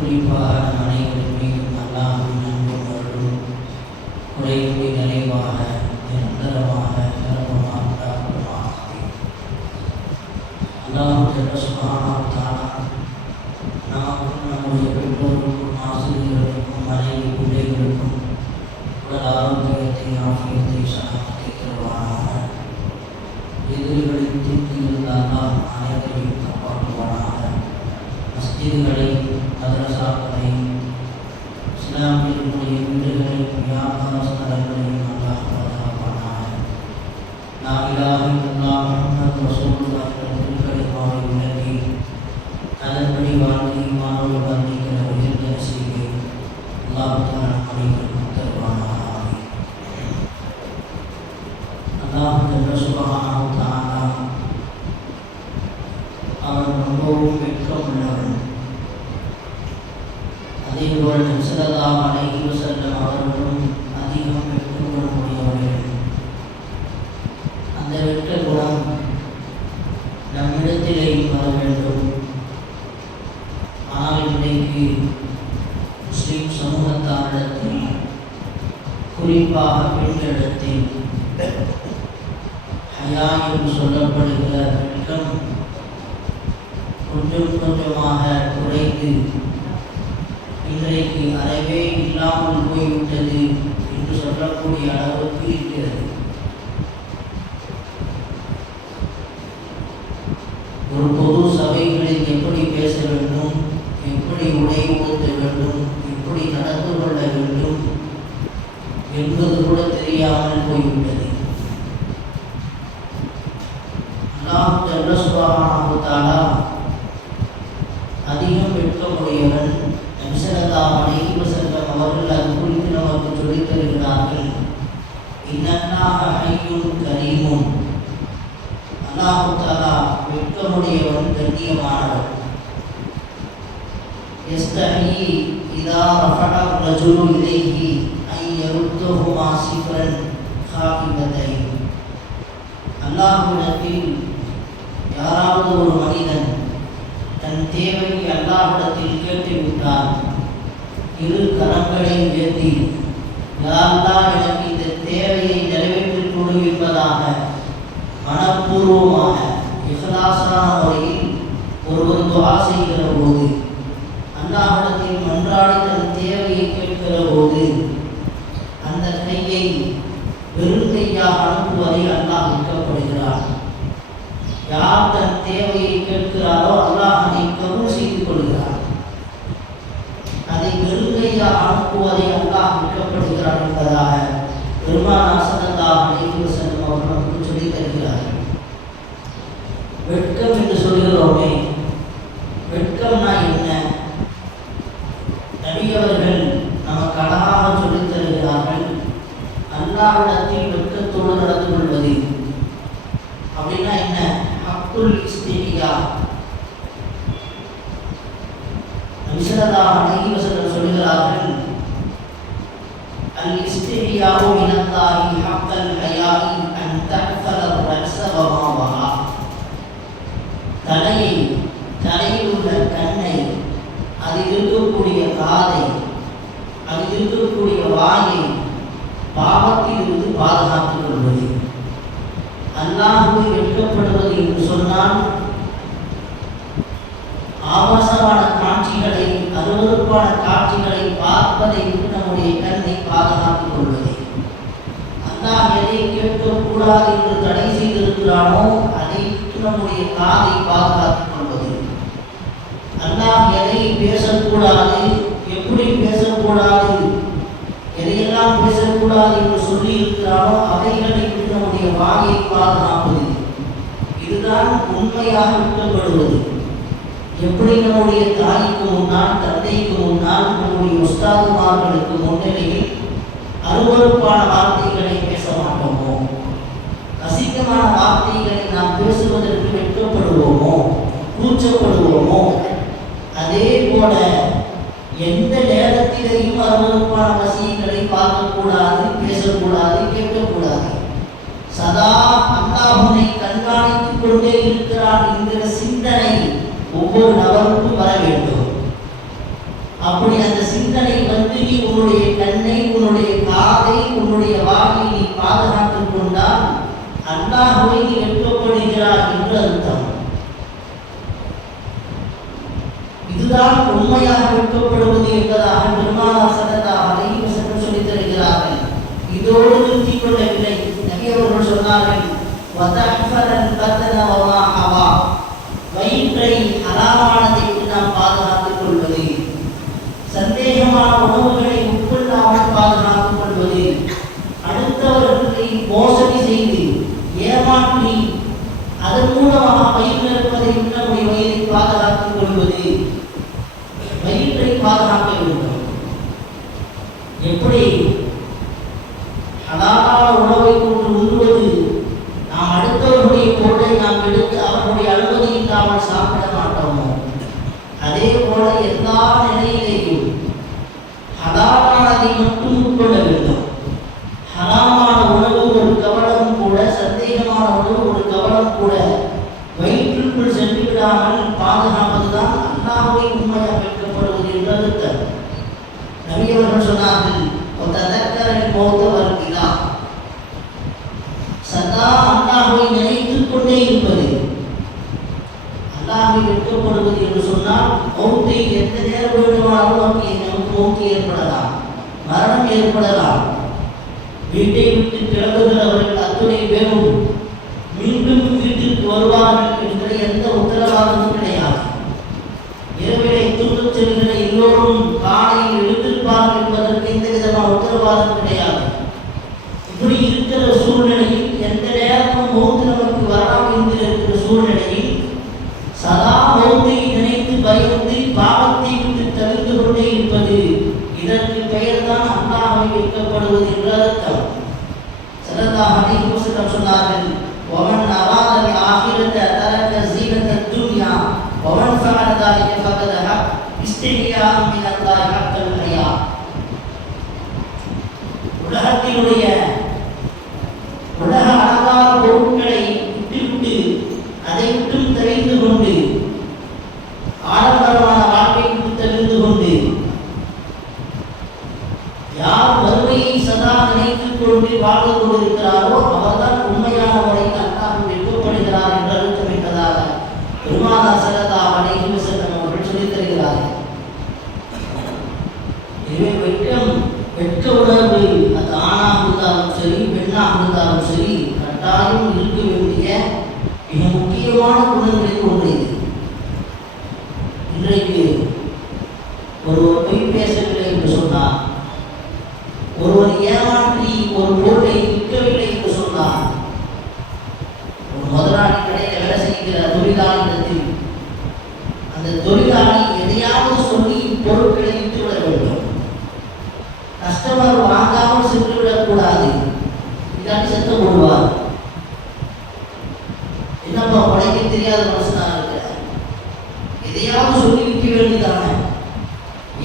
குறிப்பாக நானே உரிமை அல்லாஹ் நண்பு அருளும் உரைக்கு நிறைவாக நிரந்தரமாக நிரப்பமாக அல்லாஹ் சுகானா அறவே இல்லாமல் போய்விட்டது என்று சொல்லக்கூடிய அளவுக்கு இருக்கிறது. يرجو إليه أن يردهما صفرا خاطبتين அல்லாஹ்விடத்தில் யாராவது ஒரு மனிதன் தன் தேவையை அல்லாஹ்விடத்தில் கேட்டுவிட்டார் இரு கரங்களையும் ஏந்தி யாரா எனக்கு இந்த தேவையை நிறைவேற்றிக் கொடு என்பதாக மனப்பூர்வமாக இஹலாசான முறையில் ஒருவர் துவா செய்கிற போது அல்லாஹிடத்தில் போது அந்த கையை வெறும் கையாக அனுப்புவதை அல்லாஹ் விற்கப்படுகிறார் யார் தன் தேவையை கேட்கிறாரோ அல்லாஹ் அதை கபூல் செய்து கொள்கிறார். அதை வெறும் கையாக அனுப்புவதை அல்லாஹ் விற்கப்படுகிறார் என்பதாக பெருமானாசனல்லாஹ் அனைவரும் பாவத்தில் இருந்து பாதுகாத்துக் கொள்வது. அல்லாஹுவை வெட்கப்படுவது என்று சொன்னால் ஆபாசமான காட்சிகளை அருவறுப்பான காட்சிகளை பார்ப்பதை விட்டு நம்முடைய கண்ணை பாதுகாத்துக் கொள்வது. அல்லாஹ் எதை கேட்கக்கூடாது என்று தடை செய்திருக்கிறானோ அதை நம்முடைய காதை பாதுகாத்துக் கொள்வது. அல்லாஹ் எதை பேசக்கூடாது எப்படி பேசக்கூடாது எதையெல்லாம் பேசக்கூடாது என்று சொல்லி இருக்கிறாரோ அதை விட்டு நம்முடைய வாயை பாதுகாப்பது இதுதான் உண்மையாக விற்கப்படுவது எப்படி நம்முடைய தாய்க்கு முன்னால் தந்தைக்கு முன்னால் நம்முடைய உஸ்தாதுமார்களுக்கு முன்னிலையில் அருவறுப்பான வார்த்தைகளை பேச மாட்டோமோ? அசிங்கமான வார்த்தைகளை நாம் பேசுவதற்கு வெட்கப்படுவோமோ? கூச்சப்படுவோமோ? அதே போல எந்த நேரம் நேரத்திலேயும் அருவருப்பான வசியங்களை பார்க்கக்கூடாது பேசக்கூடாது கேட்கக்கூடாது சதா அல்லாஹுனை கண்காணித்துக் கொண்டே இருக்கிறான் என்கிற சிந்தனை ஒவ்வொரு நபருக்கும் வர வேண்டும் அப்படி அந்த சிந்தனை வந்து நீ உன்னுடைய கண்ணை உன்னுடைய காதை உன்னுடைய வாயை நீ பாதுகாத்துக் கொண்டால் அல்லாஹுவை நீ வெட்கப்படுகிறார் என்று அர்த்தம். இதுதான் உண்மையாக வெட்கப்படுவது என்பதாக பெருமானா சததாக அலைவசனம் சொல்லித் தருகிறார்கள் இதோடு நிறுத்திக் கொள்ளவில்லை நபி அவர்கள் சொன்னார்கள் வதஹ்ஃபரல் பதன வமா ஹவா வயிற்றை ஹராமானதை விட்டு நாம் பாதுகாத்துக் கொள்வது சந்தேகமான உணவுகளை உட்கொள்ளாமல் பாதுகாத்துக் கொள்வது அடுத்தவர்களை மோசடி செய்து ஏமாற்றி அதன் மூலமாக வயிறு இருப்பதை விட்டு நம்முடைய வயிறை பாதுகாத்துக் கொள்வது வயிற்றை பாதுகாக்க வேண்டும் எப்படி ஹலாலான உணவை கொண்டு உண்ணுவது நாம் அடுத்தவர்களுடைய பொருளை நாம் எடுத்து அவர்களுடைய அனுமதி இல்லாமல் சாப்பிட மாட்டோமோ அதே போல எல்லா நிலையிலேயும் ஹலாலானதை மட்டும் உட்கொள்ள வேண்டும் ஹராமான உணவு ஒரு கவலம் கூட சந்தேகமான ஒரு கவனம் கூட வயிற்றுக்குள் சென்று விடாமல் பாதுகாப்பதுதான் அல்லாஹ்வை உண்மையாக வைக்கப்படுவது என்று அர்த்தம் நபியவர்கள் சொன்னார்கள் ஒத்ததக்கரின் மௌத்த வருகிறா சதா அல்லாஹ்வை நினைத்துக் கொண்டே இருப்பது அல்லாஹை வெட்கப்படுவது என்று சொன்னால் மௌத்தை எந்த நேரம் வேண்டுமானாலும் நமக்கு நமக்கு மௌத்து ஏற்படலாம் மரணம் ஏற்படலாம். வீட்டை விட்டு கிளம்புகிறவர்கள் அத்துணை பேரும் வருவார்கள் என்ற எந்த உத்தரவாதமும் கிடையாது. இரவிலை தூங்கச் செல்கிற எல்லோரும் காலையில் எழுந்திருப்பார்கள் என்பதற்கு எந்த விதமான உத்தரவாதம் கிடையாது. இப்படி இருக்கிற சூழ்நிலையில் எந்த நேரமும் மௌத்து Seria என்னப்பா படைக்க தெரியாத மனுஷனா இருக்கிறார். எதையாவது சொல்லி விற்க வேண்டியதானே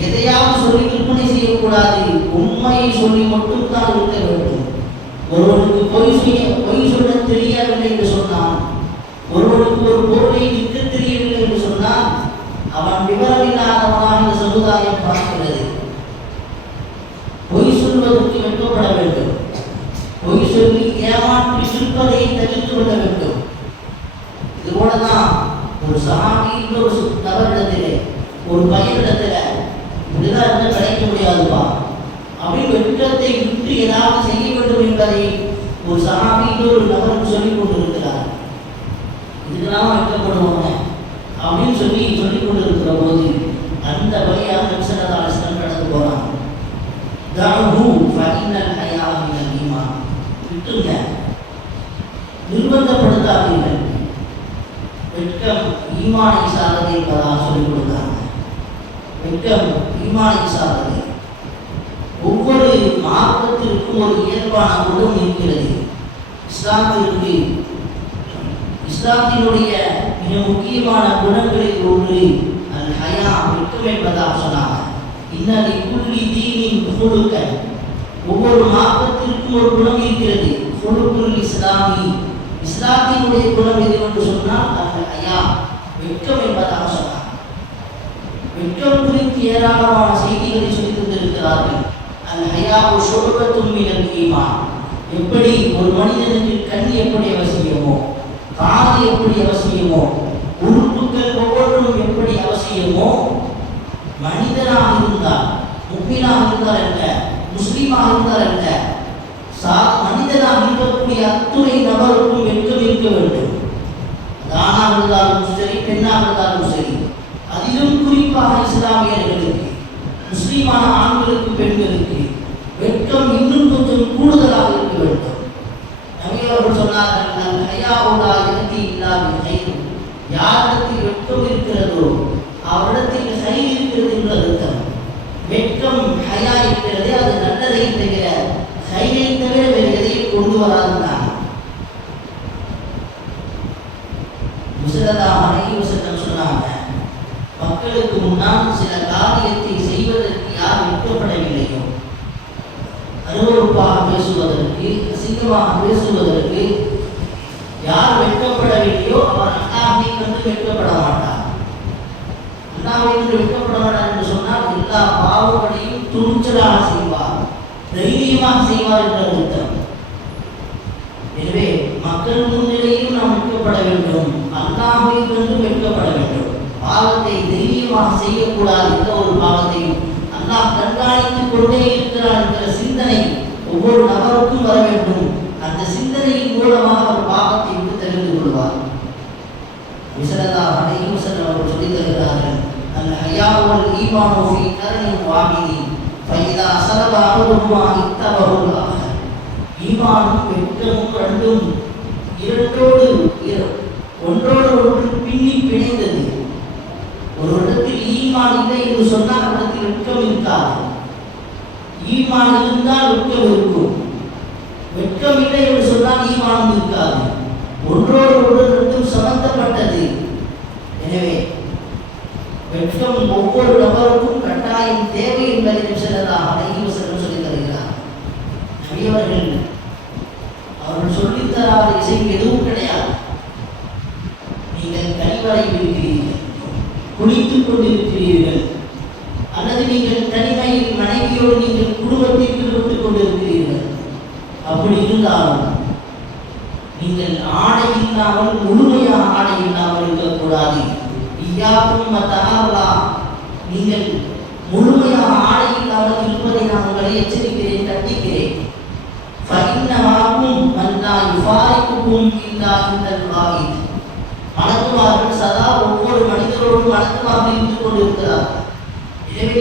எதையாவது சொல்லி விற்பனை செய்யக்கூடாது. உண்மையை சொல்லி மட்டும்தான் இருக்க வேண்டும். ஒருவனுக்கு பொய் செய்ய பொய் சொல்ல தெரியவில்லை என்று சொன்னான் ஒருவனுக்கு ஒரு பொருளை விற்க தெரியவில்லை என்று சொன்னால் அவன் விவரமில்லாதவனாக இந்த சமுதாயம் பார்க்கிறது. சாமின்ற ஒரு நபரிடத்திலே ஒரு பையனிடத்துல இப்படிதான் இருந்தால் கிடைக்க முடியாதுப்பா. அப்படி வெற்றத்தை விட்டு ஏதாவது செய்ய வேண்டும் என்பதை ஒரு சாமின்ற ஒரு நபருக்கு சொல்லிக் கொண்டிருக்கிறார். இதுக்கெல்லாம் வெட்டப்படுவாங்க அப்படின்னு சொல்லி சொல்லிக் கொண்டிருக்கிற போது அந்த பையன் ஈமானை சார்ந்தது என்பதாக சொல்லிக் கொடுத்தாங்க வெட்கம் ஈமானை சார்ந்தது. ஒவ்வொரு மார்க்கத்திற்கும் ஒரு இயல்பான குணம் இருக்கிறது. இஸ்லாத்திற்கு இஸ்லாத்தினுடைய மிக முக்கியமான குணங்களில் ஒன்று அல் ஹயா வெட்கம் என்பதாக சொன்னாங்க. இன்னதை குள்ளி தீனின் குழுக்கள் ஒவ்வொரு மார்க்கத்திற்கும் ஒரு குணம் இருக்கிறது. குழுக்குள் இஸ்லாமி. இஸ்லாத்தினுடைய குணம் எது என்று சொன்னால் அல் ஹயா. வெட்கம் என்பதாக சொன்னார். வெட்கம் குறித்து ஏராளமான செய்திகளை சொல்லி தந்திருக்கிறார்கள் அல் ஹயாவு ஷுபத்தும் ஈமான். எப்படி ஒரு மனிதனுக்கு கண் எப்படி அவசியமோ காது எப்படி அவசியமோ உறுப்புகள் ஒவ்வொன்றும் எப்படி அவசியமோ மனிதனாக இருந்தால் முப்பினாக இருந்தால் என்ன முஸ்லீமாக இருந்தால் என்ன சா மனிதனாக இருக்கக்கூடிய அத்துணை நபருக்கும் வெட்கம் இருக்க வேண்டும். தானாக இருந்தாலும் சரி பெண்ணாக இருந்தாலும் சரி. அதிலும் குறிப்பாக இஸ்லாமியர்களுக்கு முஸ்லீமான ஆண்களுக்கு பெண்களுக்கு வெட்கம் இன்னும் கொஞ்சம் கூடுதலாக இருக்க வேண்டும். நபி சொன்னார்கள் நான் ஹயாவுலா எனக்கு இல்லாமல் யாரிடத்தில் வெட்கம் இருக்கிறதோ அவரிடத்தில் கை இருக்கிறது என்று அர்த்தம் வெட்கம் ஹயா இருக்கிறது அது நல்லதை தவிர கையை தவிர வேறு எதையும் கொண்டு வராதுன்னாங்க முசலதா அழகி வசனம் சொன்னாங்க மக்களுக்கு முன்னால் சில காரியத்தை செய்வதற்கு யார் வெட்கப்படவில்லையோ அருவறுப்பாக பேசுவதற்கு அசிங்கமாக பேசுவதற்கு யார் வெட்கப்படவில்லையோ அவர் அண்ணாவை கண்டு வெட்கப்பட மாட்டார் அண்ணாவை கண்டு வெட்கப்பட மாட்டார் என்று சொன்னால் எல்லா பாவங்களையும் துணிச்சலாக செய்வார் தைரியமாக செய்வார் என்ற அர்த்தம் எனவே மக்கள் முன்னிலையில் நாம் வெட்கப்பட வேண்டும் அல்லாஹை கண்டு வெட்கப்பட வேண்டும் பாவத்தை நிச்சயமாக செய்யக்கூடாது எந்த ஒரு பாவத்தையும் அல்லாஹ் கண்காணித்துக் கொண்டே இருக்கிறான் என்கிற சிந்தனை ஒவ்வொரு நபருக்கும் வர வேண்டும். அந்த சிந்தனையின் மூலமாக அவர் பாவத்தை விட்டு தெரிந்து கொள்வார். விசலதா அனைவரும் அவர்கள் சொல்லித் தருகிறார்கள் அந்த ஹயாவுல் ஈமானோ ஃபீ கரணின் வாகினி பைதா சலப இத்தவருளாக ஈமானும் வெட்கமும் ரெண்டும் இரண்டோடு ஒன்றோடு ஒன்று பின்னி பிணைந்தது. ஒரு இடத்தில் ஈமான் இல்லை என்று சொன்னால் இடத்தில் வெட்கம் இருக்காது. ஈமான் இருந்தால் வெட்கம் இருக்கும். வெட்கம் இல்லை என்று சொன்னால் ஈமானம் இருக்காது. ஒன்றோடு ஒன்று ரெண்டும் சம்பந்தப்பட்டது. எனவே வெட்கம் ஒவ்வொரு vínculo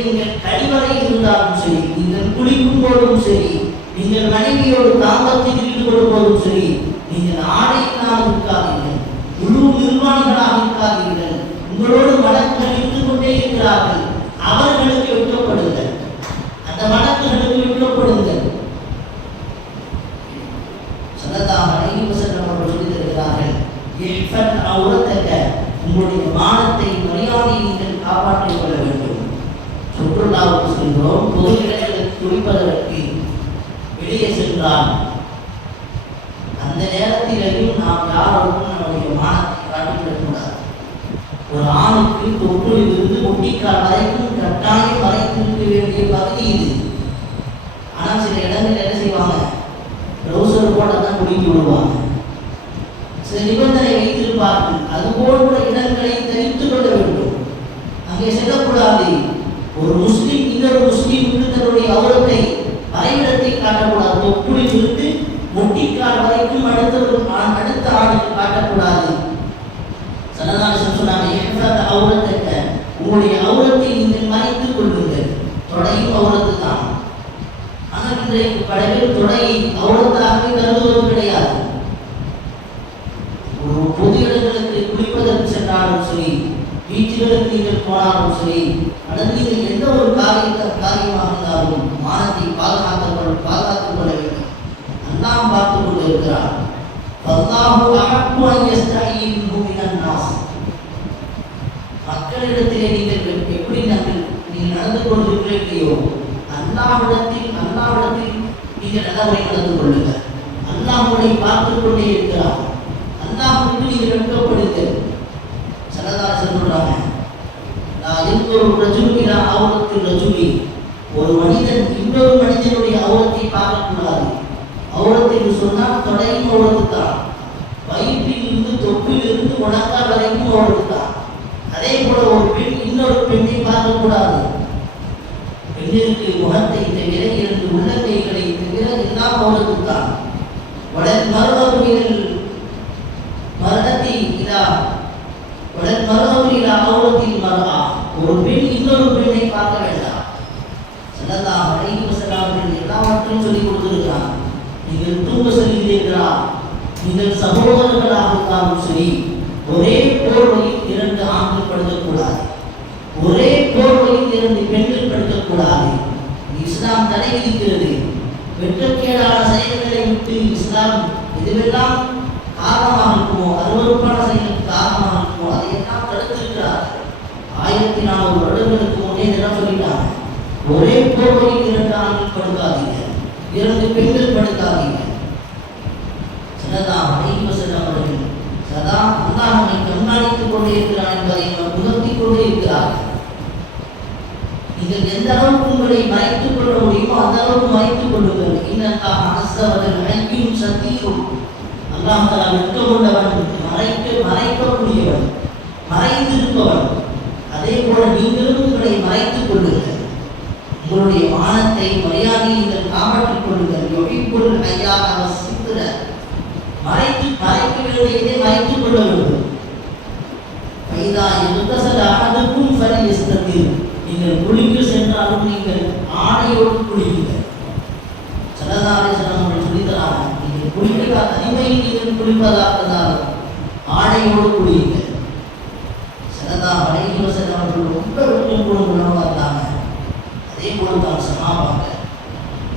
நீங்கள் கழிவறை இருந்தாலும் சரி நீங்கள் குளிக்கும் போதும் சரி நீங்கள் மனைவியோடு தாம்பத்தில் ஈடுபடும் போதும் சரி நீங்கள் ஆடைகளாக இருக்காதீர்கள் முழு நிர்வாணிகளாக இருக்காதீர்கள் உங்களோடு வழக்குகள் இருந்து கொண்டே இருக்கிறார்கள் அவர்களுக்கு வெட்கப்படுங்கள். அந்த வழக்குகளுக்கு வெட்கப்படுங்கள். சல்லல்லாஹு அலைஹி வஸல்லம் அவர்கள் சொல்லி தருகிறார்கள் உங்களுடைய மானத்தை மரியாதையை நீங்கள் காப்பாற்றிக் கொள்ள வேண்டும். சுற்றுலாவுக்கு சென்றோம் பொது இடங்களில் குளிப்பதற்கு வெளியே சென்றான் அந்த நேரத்திலேயும் நாம் யாரும் நம்முடைய மானத்தை காட்டிவிடக்கூடாது ஒரு ஆணுக்கு தொப்புளிலிருந்து ஒட்டிக்கால் வரைக்கும் கட்டாயம் வரைத்திருக்க வேண்டிய பகுதி இது. ஆனால் சில இடங்கள் என்ன செய்வாங்க? ட்ரௌசர் போட தான் குடிக்க விடுவாங்க. சில நிபந்தனை வைத்திருப்பார்கள். அதுபோன்ற இடங்களை தனித்து கொள்ள வேண்டும். அங்கே செல்லக்கூடாது. ஒரு முஸ்லீம் இன்னொரு முஸ்லிமுக்கு தன்னுடைய அவுரத்தை வரைவிடத்தை காட்டக்கூடாது. தொப்புளில் இருந்து முட்டிக்கால் வரைக்கும் அடுத்த ஒரு அடுத்த ஆணுக்கு காட்டக்கூடாது. சனதாசன் சொன்னாங்க "இஹ்ஃபத் உங்களுடைய அவுரத்தை நீங்கள் மறைத்துக் கொள்ளுங்கள். தொடையும் அவுரத்து தான். ஆனால் இன்றைக்கு பல பேர் தொடையை அவுரத்தாகவே கருதுவது கிடையாது. ஒரு பொது இடங்களுக்கு குளிப்பதற்கு சென்றாலும் சரி வீட்டுகளுக்கு நீங்கள் போனாலும் சரி அதன் நீங்கள் எந்த ஒரு காரியத்தை காரியமாக இருந்தாலும் மானத்தை பாதுகாத்துக் கொள்ள பாதுகாத்துக் கொள்ள வேண்டும் அல்லாம் பார்த்து கொண்டு இருக்கிறார் மக்களிடத்திலே நீங்கள் எப்படி நாங்கள் நீங்கள் நடந்து கொண்டிருக்கிறீர்களோ அல்லாவிடத்தில் அல்லாவிடத்தில் நீங்கள் நல்லவரை நடந்து கொள்ளுங்கள். அல்லாஹ் உங்களை பார்த்து கொண்டே இருக்கிறார் அல்லாஹ்வுக்கு நீங்கள் வெட்கப்படுங்கள். சலதார சொல்றாங்க நான் இன்னொரு ரஜுலினா அவுரத்தில் ரஜுலி. ஒரு மனிதன் இன்னொரு மனிதனுடைய அவுரத்தை பார்க்கக்கூடாது. அவுரத்தை என்று சொன்னால் தொடையும் அவுரத்து தான் வயிற்றில் இருந்து தொப்பில் இருந்து முழங்கால் வரைக்கும் அவுரத்து தான் அதே போல ஒரு பெண் இன்னொரு பெண்ணை பார்க்கக்கூடாது. பெண்ணிற்கு முகத்தை தவிர இரண்டு உள்ளங்கைகளை தவிர எல்லாம் அவுரத்து தான் உடன் மருதவர்கள் மரணத்தை இதா உடன் மருதவர்கள் அவுரத்தில் மரா ஒரு பெண் இன்னொரு பெண்ணை பார்க்க வேண்டாம் செல்லலாம் அழைப்பு செல்லாமல் எல்லாவற்றையும் சொல்லிக் கொடுத்திருக்கிறார் நீங்கள் தூங்க செல்கிறீர்களா? நீங்கள் சகோதரர்களாக இருந்தாலும் சரி ஒரே போர்வையில் இரண்டு ஆண்கள் படுத்தக்கூடாது ஒரே போர்வையில் இரண்டு பெண்கள் படுத்தக்கூடாது இஸ்லாம் தடை விதிக்கிறது. வெற்றக்கேடான செயல்களை விட்டு இஸ்லாம் இதுவெல்லாம் காரணமாக இருக்குமோ அருவறுப்பான செயலுக்கு காரணமாக இருக்குமோ அதையெல்லாம் தடுத்திருக்கிறார். ஆயிரத்தி நானூறு வருடங்களுக்கு முன்னே இதெல்லாம் சொல்லிட்டாங்க. ஒரே போர்வையில் இரண்டு ஆண்கள் படுக்காதீங்க இரண்டு பெண்கள் படுத்தாதீங்க சிலதா அனைவரும் செல்லம் அவர்கள் சதா அல்லாஹ் நம்மை கண்காணித்துக் கொண்டே இருக்கிறான் என்பதை அவர் உணர்த்திக் கொண்டே இருக்கிறார் நீங்கள் எந்த அளவுக்கு உங்களை மறைத்துக் கொள்ள முடியுமோ அந்த அளவுக்கு மறைத்துக் கொள்ளுங்கள். இன்னல்லாஹ் அனஸ்தவர்கள் ஐயும் சத்தியும் அல்லாஹ் தலா வெட்க கொண்டவன் மறைக்க மறைக்கக்கூடியவன் மறைந்திருப்பவன். அதே போல நீங்களும் உங்களை மறைத்துக் கொள்ளுங்கள். உங்களுடைய மானத்தை மரியாதையை நீங்கள் காப்பாற்றிக் கொள்ளுங்கள். யொழிப்பொரு ஐயா அவர் சித்திர மறைத்து மறைக்க வேண்டியதை மறைத்துக் கொள்ள வேண்டும் பைதா எந்தசல அகதுக்கும் சரி இஷ்டத்தில் நீங்கள் குளிக்க சென்றாலும் நீங்கள் ஆணையோடு குளியுங்கள். சரதாரை அவர்கள் சொல்லித்தராங்க நீங்கள் குளிக்க தனிமையில் நீங்கள் குளிப்பதாக இருந்தாலும் ஆணையோடு குளியுங்கள். சரதா அலைவசன் அவர்கள் ரொம்ப விருப்பம் கூட உணவாக அதே போல தான் சஹாபாங்க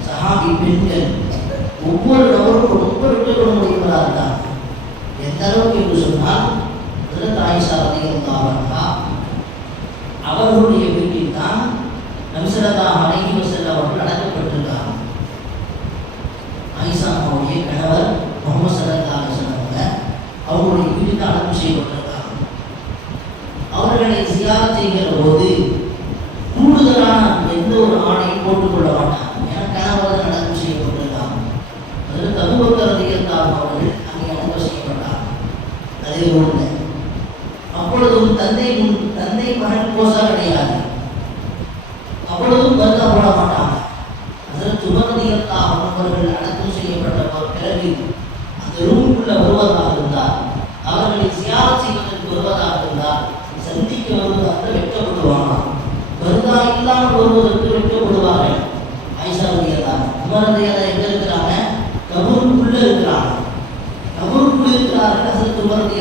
சஹாபி பெண்கள் ஒவ்வொரு நபருக்கும் ரொம்ப விட்டுக்கொள்ள முடியுங்களா இருந்தாங்க எந்த அளவுக்கு என்று சொன்னால் ஹஜரத் ஆயிஷா அவர்களுடைய வீட்டில் தான் நபிசல்லா அணைகி வஸல்லம் அவர்கள் அடக்கப்பட்டிருக்காங்க ஆயிஷா அவருடைய கணவர் முகமது சல்லல்லாஹு சொன்னவங்க அவர்களுடைய வீட்டில் தான் அடக்கம் செய்யப்பட்டிருக்காங்க அவர்களை சியாரத் செய்கிற போது எந்த ஒரு ஆணையும் போட்டுக்கொள்ள மாட்டாங்க ஏன்னா கணவர் தான் அடக்கம் செய்யப்பட்டிருக்காங்க அதில் தகுபக்கரதியத்தார் அவர்கள் அங்கே அடக்கம் செய்யப்பட்டாங்க அதே ஒன்று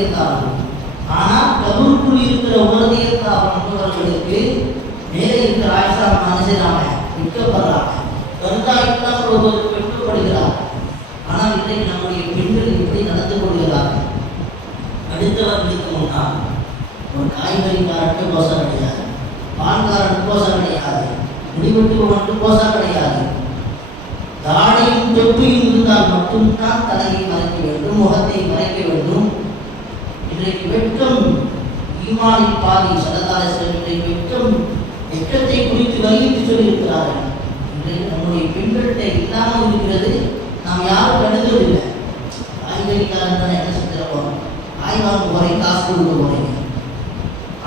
அசல் ஆனால் கபூருக்குள் இருக்கிற உமரதியத்தார் என்பவர்களுக்கு மேலே இருக்கிற ஆயிஷா மனுஷனாக விற்கப்படுறாங்க. கருதா ஒரு ஒருவருக்கு வெட்கப்படுகிறார் ஆனால் இன்றைக்கு நம்முடைய பெண்கள் இப்படி நடந்து கொள்கிறார்கள். அடுத்தவர்களுக்கு முன்னால் ஒரு காய்கறிக்காரனுக்கு கோசம் கிடையாது. பால்காரனுக்கு கோசம் கிடையாது. முடிவெட்டுபவனுக்கு கோசம் கிடையாது. தாடியும் தொப்பியும் இருந்தால் மட்டும்தான் தலையை மறைக்க வேண்டும் முகத்தை மறைக்க வேண்டும். இன்றைக்கு வெட்கம் ஈமானி பாதி சலதார இன்றைக்கு வெட்கம் வெட்கத்தை குறித்து வலியுறுத்தி சொல்லியிருக்கிறார்கள். இன்றைக்கு நம்முடைய பெண்கள்கிட்ட இல்லாமல் இருக்கிறது நாம் யாரும் கண்டுக்கிறதில்லை காய்கறிக்காரன் தான் என்ன செஞ்சிருப்போம் காய் வாங்க போறேன் காசு கொடுக்க போறீங்க.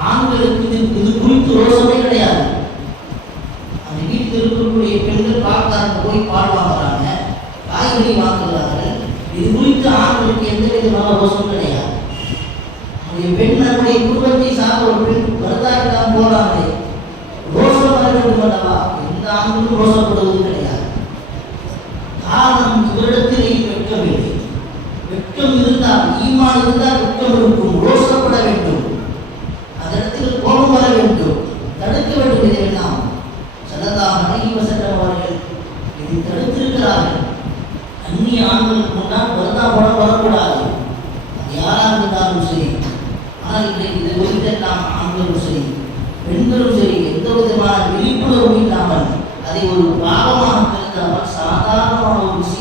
ஆண்களுக்கு இது இது குறித்து ரோசமே கிடையாது. அந்த வீட்டில் இருக்கக்கூடிய பெண்கள் பால்காரங்க போய் பால் வாங்குறாங்க காய்கறி வாங்குகிறார்கள். குறித்து ஆங்ளுக்கு எந்த விதமான நம்முடைய பெண் நம்முடைய குடும்பத்தை சார்ந்த ஒரு பெண் வருதாக்கு தான் போறாங்களே ரோசம் வர வேண்டும் அல்லவா எந்த ஆண்களும் ரோசப்படுவது கிடையாது. காரணம் இவரிடத்திலே வெட்கமில்லை வெட்கம் இருந்தால் ஈமான் இருந்தால் வெட்கம் இருக்கும். ரோஷம் வேண்டும் அதனிடத்தில் கோபம் வர வேண்டும் தடுக்க வேண்டும் இதையெல்லாம் சலதா மனைவி வசட்டம் அவர்கள் இதை தடுத்திருக்கிறார்கள் அந்நிய ஆண்களுக்கு முன்னால் வருதா படம் வரக்கூடாது அது யாராக இருந்தாலும் சரி ஆனால் இன்றைக்கு இதை குறித்தெல்லாம் ஆண்களும் சரி பெண்களும் சரி எந்த விதமான விழிப்புணர்வு இல்லாமல் அதை ஒரு பாவமாக கருதாமல்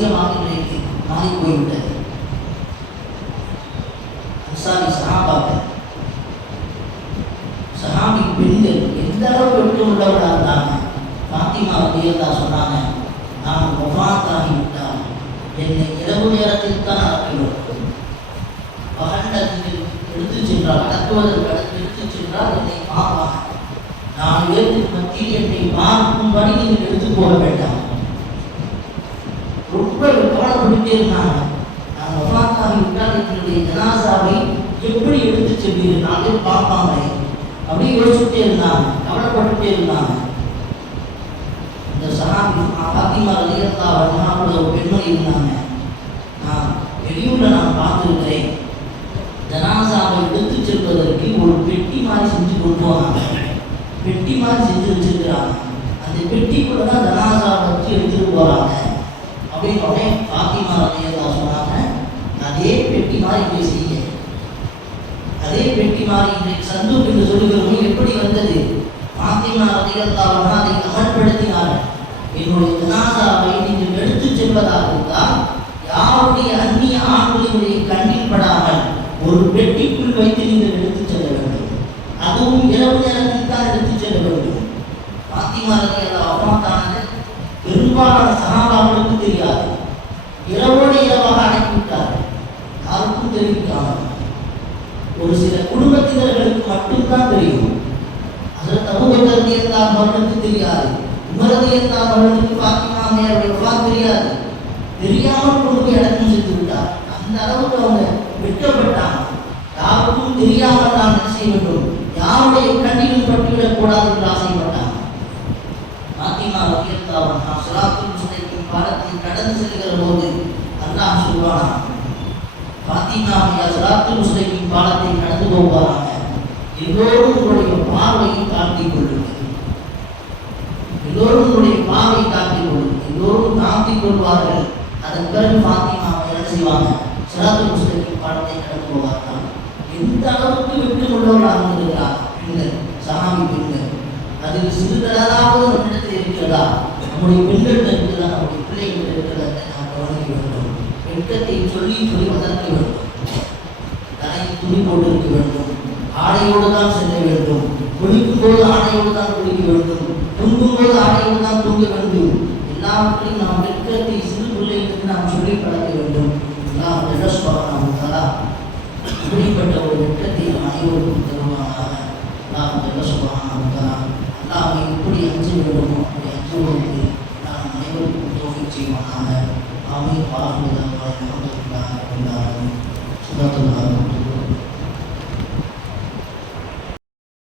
சாதாரணமான ஒரு மாறி போய்விட்டது. அன்சாரி சஹாபாக்கள் சஹாபி பெண்கள் எந்த அளவு வெட்டு உள்ளவர்களாக இருந்தாங்க பாத்திமா அப்படியல்லா சொன்னாங்க நான் ஒஃபாத்தாகி விட்டால் என்னை இரவு நேரத்தில் தான் அடக்க வேண்டும் பகண்டத்தில் எடுத்து சென்றால் அடக்குவதற்கு அடுத்து எடுத்து சென்றால் என்னை பார்ப்பாங்க நான் வேறு மத்தியில் என்னை பார்க்கும்படி நீங்கள் எடுத்து போக வேண்டாம். ரொம்ப கவலைப்பட்டுட்டே இருந்தாங்க. நான் ஒஃபாத்தாகி ஜனாசாவை எப்படி எடுத்து செல்வீர்கள் பார்ப்பாங்க. அப்படியே யோசிச்சுட்டே இருந்தாங்க. கவலைப்பட்டுட்டே இருந்தாங்க. இந்த சஹாபி பாத்திமா ரலியல்லா வன்ஹாவோட ஒரு பெண்மணி இருந்தாங்க. நான் வெளியூரில் நான் பார்த்துருக்கிறேன். ஜனாசாவை எடுத்து செல்வதற்கு ஒரு பெட்டி மாதிரி செஞ்சு கொண்டு போவாங்க பெட்டி மாதிரி செஞ்சு வச்சிருக்கிறாங்க. அந்த பெட்டிக்குள்ளே தான் ஜனாசாவை வச்சு எடுத்துகிட்டு போகிறாங்க அப்படின்னு உடனே பாத்திமா ரலியல்லா சொன்னாங்க அதே பெட்டி மாதிரி இங்கே அதே பெட்டி மாதிரி இன்றைக்கு சந்தூக் என்று சொல்லுகிறோம் எப்படி வந்தது? பாத்திமா ரலியல்லாஹு அதை அமல்படுத்தினார்கள் என்னுடைய ஜனாதாவை நீங்கள் எடுத்துச் செல்வதாக இருந்தால் யாருடைய அந்நிய ஆண்களுடைய கண்ணில் படாமல் ஒரு பெட்டிக்குள் வைத்து நீங்கள் எடுத்துச் செல்ல வேண்டும். அதுவும் இரவு நேரத்தில் தான் எடுத்துச் செல்ல வேண்டும். பாத்திமா ரதியல்லா அம்மாத்தானது பெரும்பாலான சகாபாக்களுக்கு தெரியாது. இரவோடு இரவாக அடைக்கிவிட்டார்கள் யாருக்கும் தெரிவிக்காமல். ஒரு சில குடும்பத்தினர்களுக்கு மட்டும்தான் தெரியும். அதில் தகுதி இருந்தால் அவர்களுக்கு தெரியாது. உமரது இருந்தால் அவர்களுக்கு பாத்திமா அம்மையாருடைய தெரியாது. தெரியாமல் கொண்டு போய் அடக்கம் செய்து விட்டார். அந்த அளவுக்கு அவங்க வெட்கப்பட்டாங்க. யாருக்கும் தெரியாமல் நாம் செய்ய வேண்டும்? யாருடைய கண்ணிலும் பட்டுவிடக் கூடாது என்று முஸ்லிமின் கடந்து செல்கிற போது அல்லாஹ் சொல்வானா பாத்திமா ஐயா முஸ்லிமின் பாலத்தை கடந்து போவாராங்க எல்லோரும் உங்களுடைய பார்வையை தாழ்த்திக் கொள்ளுங்கள். எல்லோரும் உங்களுடைய பார்வையை தாழ்த்திக் கொள்ளுங்கள். எல்லோரும் தாழ்த்திக் கொள்வார்கள். அதன் பிறகு பாத்திமா அவங்க என்ன செய்வாங்க? சலாத்துல் முஸ்லிமின் பாலத்தை கடந்து போவார்கள் எந்த அளவுக்கு விட்டு கொண்டவர்களாக இருக்கிறார் பெண்கள் சஹாபி பெண்கள். அதில் சிறிதளவாவது நம்மிடத்தில் இருக்கிறதா? நம்முடைய பெண்கள் இருக்கிறதா நம்முடைய பிள்ளைகள் இருக்கிறதா என்று நாம் கவனிக்க வேண்டும் திட்டத்தை சொல்லி சொல்லி வளர்க்க வேண்டும் தலையில் துணி போட்டிருக்க வேண்டும். ஆடையோடு தான் செல்ல வேண்டும். குளிக்கும் போது ஆடையோடு தான் குளிக்க வேண்டும். தூங்கும் போது ஆடையோடு தான் தூங்க வேண்டும். எல்லாவற்றையும் நாம் திட்டத்தை சிறு பிள்ளைகளுக்கு நாம் சொல்லி பழக்க வேண்டும். நாம் ஜெல்லசுபானா இப்படிப்பட்ட ஒரு திட்டத்தை அனைவருக்கும் தருவாராக நாம் ஜெல்லசுபானா நாம் எப்படி அஞ்சு வேண்டுமோ அப்படி அஞ்சுவதற்கு நாம் அனைவருக்கும் தோல்வி செய்வானாக. ஆமீன். வாஹுதா